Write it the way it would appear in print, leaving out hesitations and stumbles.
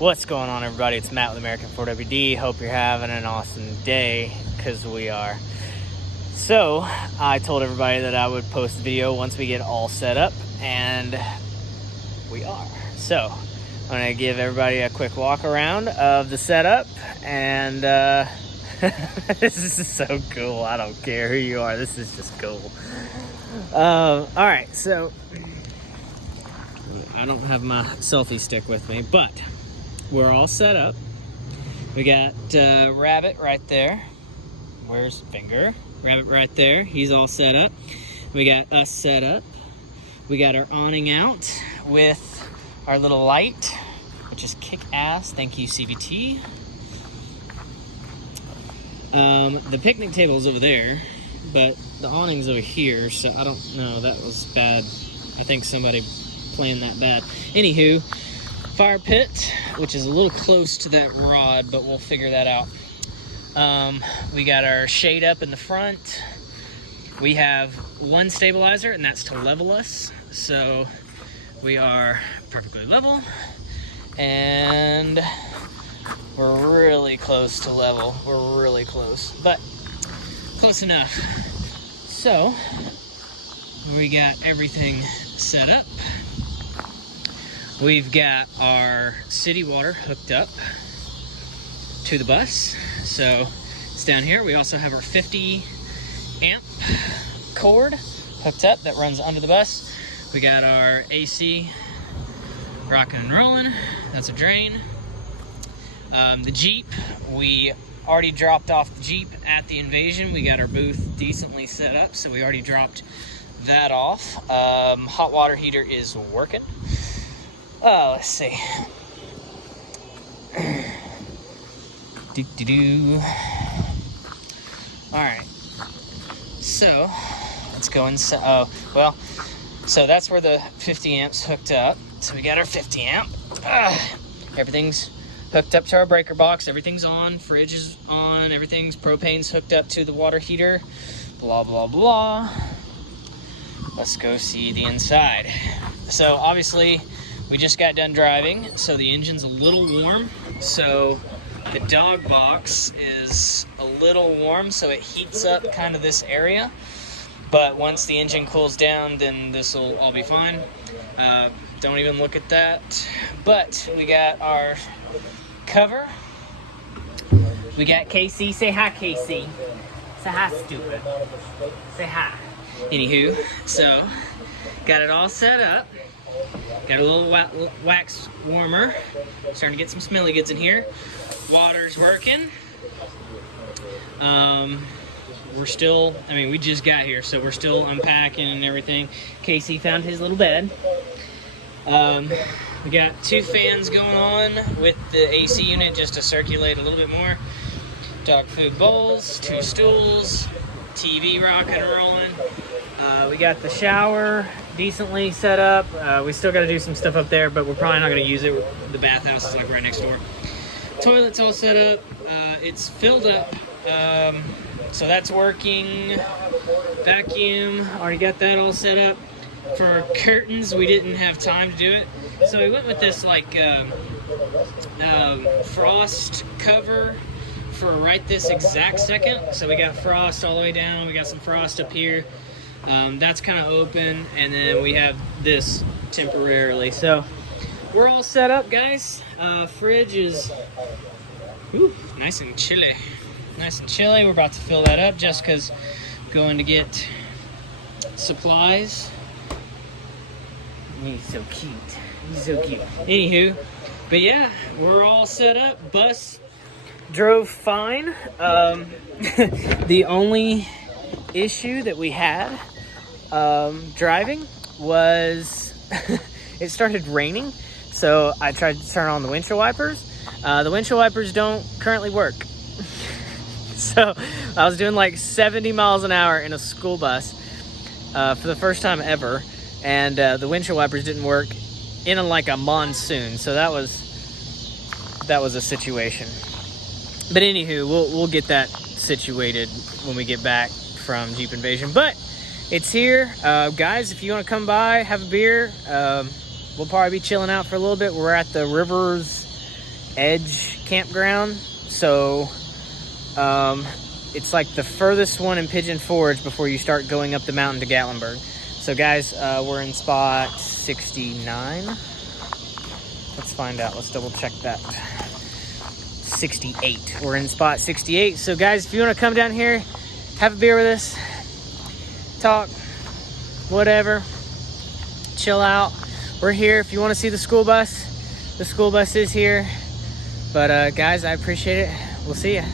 What's going on, everybody? It's Matt with American 4WD. Hope you're having an awesome day, because we are. So, I told everybody that I would post a video once we get all set up, and we are. So, I'm going to give everybody a quick walk around of the setup, and this is so cool. I don't care who you are. This is just cool. Alright, so I don't have my selfie stick with me, but we're all set up. We got Rabbit right there. Where's Finger? Rabbit right there. He's all set up. We got us set up. We got our awning out with our little light, which is kick-ass. Thank you, CVT. The picnic table's over there, but the awning's over here, so I don't know. That was bad. I think somebody planned that bad. Anywho, fire pit, which is a little close to that rod, but we'll figure that out. We got our shade up in the front. We have one stabilizer, and that's to level us. So we are perfectly level, and we're really close to level. We're really close, but close enough. So we got everything set up. We've got our city water hooked up to the bus, so it's down here. We also have our 50 amp cord hooked up that runs under the bus. We got our AC rocking and rolling. That's a drain. The Jeep, we already dropped off the Jeep at the Invasion. We got our booth decently set up, so we already dropped that off. Hot water heater is working. Let's see. Alright. So, let's go inside. So that's where the 50 amps hooked up. So we got our 50 amp. Everything's hooked up to our breaker box. Everything's on. Fridge is on. Propane's hooked up to the water heater. Blah, blah, blah. Let's go see the inside. So, obviously, we just got done driving, so the engine's a little warm. So the dog box is a little warm, so it heats up kind of this area. But once the engine cools down, then this will all be fine. Don't even look at that. But we got our cover. We got KC. Say hi, KC. Say hi, stupid. Say hi. Anywho, so got it all set up. Got a little wax warmer. Starting to get some smelly goods in here. Water's working. We're still, we just got here, so we're still unpacking and everything. Casey found his little bed. We got 2 fans going on with the AC unit just to circulate a little bit more. Dog food bowls, 2 stools, TV rocking and rolling. We got the shower decently set up. We still got to do some stuff up there, but we're probably not going to use it. The bathhouse is like right next door. Toilet's all set up. It's filled up, so that's working. Vacuum, already got that all set up. For our curtains, we didn't have time to do it, so we went with this like frost cover for right this exact second. So we got frost all the way down. We got some frost up here. That's kind of open, and then we have this temporarily. So we're all set up, guys. Fridge is nice and chilly. Nice and chilly. We're about to fill that up just because I'm going to get supplies. He's so cute. He's so cute. Anywho, but yeah, we're all set up. Bus drove fine. The only issue that we had driving was it started raining, so I tried to turn on the windshield wipers. The windshield wipers don't currently work. So I was doing like 70 miles an hour in a school bus for the first time ever, and the windshield wipers didn't work in like a monsoon. So that was a situation. But anywho, we'll get that situated when we get back from Jeep Invasion. But it's here. Guys, if you want to come by, have a beer, we'll probably be chilling out for a little bit. We're at the Rivers Edge campground. So it's like the furthest one in Pigeon Forge before you start going up the mountain to Gatlinburg. So guys, we're in spot 69. Let's find out. Let's double check that. 68. We're in spot 68. So guys, if you want to come down here, have a beer with us, talk, whatever, chill out. We're here. If you want to see the school bus is here. But guys, I appreciate it. We'll see you.